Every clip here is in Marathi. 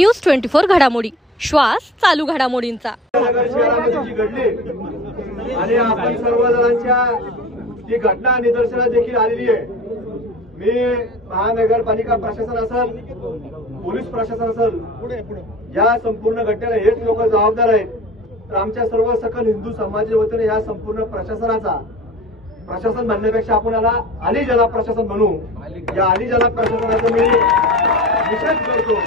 न्यूज 24 घडामोडी, श्वास चालू घडामोडींचा। आणि आपण सर्वजणांच्या जी घटना निदर्शनास देखील आलेली आहे। मी महानगरपालिका प्रशासन असेल, पोलीस प्रशासन असेल, या संपूर्ण घटनेला हेच लोक जबाबदार आहेत। तर आमच्या सर्व सकल हिंदू समाजाच्या वतीने या संपूर्ण प्रशासनाचा, प्रशासन म्हणण्यापेक्षा आपण याला अली जनाब प्रशासन म्हणू, या अली जनाब प्रशासनाचा मी निषेध करतो।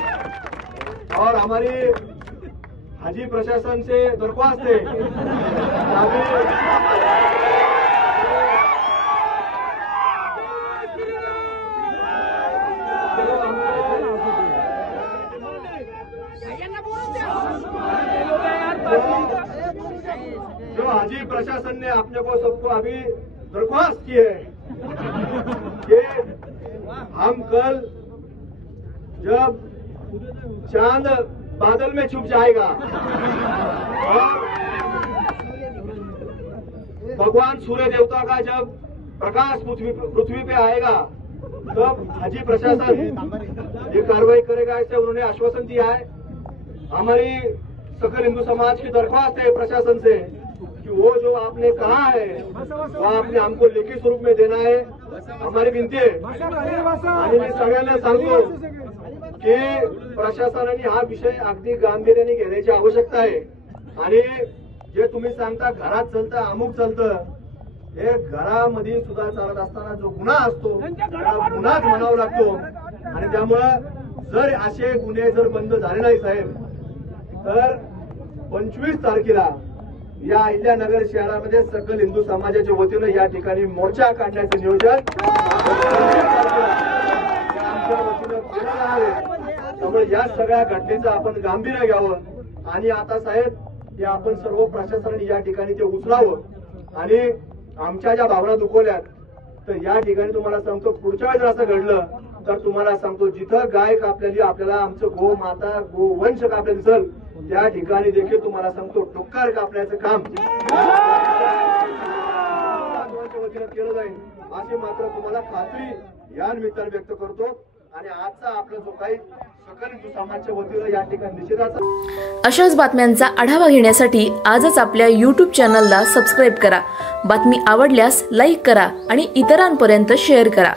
और हमारी हाजी प्रशासन से दरख्वास्त है जो हाजी प्रशासन ने अपने को सबको अभी दरख्वास्त की है कि हम कल जब चांद बादल में छुप जाएगा और भगवान सूर्य देवता का जब प्रकाश पृथ्वी पे आएगा तब हाजी प्रशासन ये कार्रवाई करेगा, ऐसे उन्होंने आश्वासन दिया है। हमारी सकल हिंदू समाज की दरख्वास्त है प्रशासन से कि वो जो आपने कहा है वो आपने हमको लेखी स्वरूप में देना है, हमारी विनंती है। आणि मी सगळ्यांना सांगतो की प्रशासनाने हा विषय अगदी गांभीर्याने घेण्याची आवश्यकता आहे। आणि जे तुम्ही सांगता घरात चालतं, अमुक चालतं, हे घरामध्ये सुद्धा चालत असताना जो गुन्हा असतो त्याला गुन्हाच म्हणावा लागतो। आणि त्यामुळे जर असे गुन्हे जर बंद झाले नाही साहेब, तर 25 तारखेला या अहिल्यानगर शहरामध्ये सकल हिंदू समाजाच्या वतीने या ठिकाणी मोर्चा काढण्याचे नियोजन आमच्या वतीने केलेलं आहे। त्यामुळे या सगळ्या घटनेचं आपण गांभीर्य घ्यावं आणि आता साहेब हे आपण सर्व प्रशासनाने या ठिकाणी ते उचलावं। आणि आमच्या ज्या भावना दुखवल्यात तर या ठिकाणी तुम्हाला सांगतो, पुढच्या वेळेस असं घडलं तर तुम्हाला सांगतो, जिथं गाय कापलेली आपल्याला आमचं गो माता गोवंश कापले दिसल त्या ठिकाणी देखील तुम्हाला सांगतो टोकार कापण्याचं काम वतीने केलं जाईल अशी मात्र तुम्हाला खात्री या निमित्ताने व्यक्त करतो। आणि आजचा आपला जो काही सकल हिंदू समाजाच्या वतीने या ठिकाणी निषेधाचा अशाच बातम्यांचा आढावा घेण्यासाठी आजच आपल्या YouTube चॅनलला सबस्क्राईब करा। बातमी आवडल्यास लाईक करा आणि इतरांपर्यंत शेअर करा।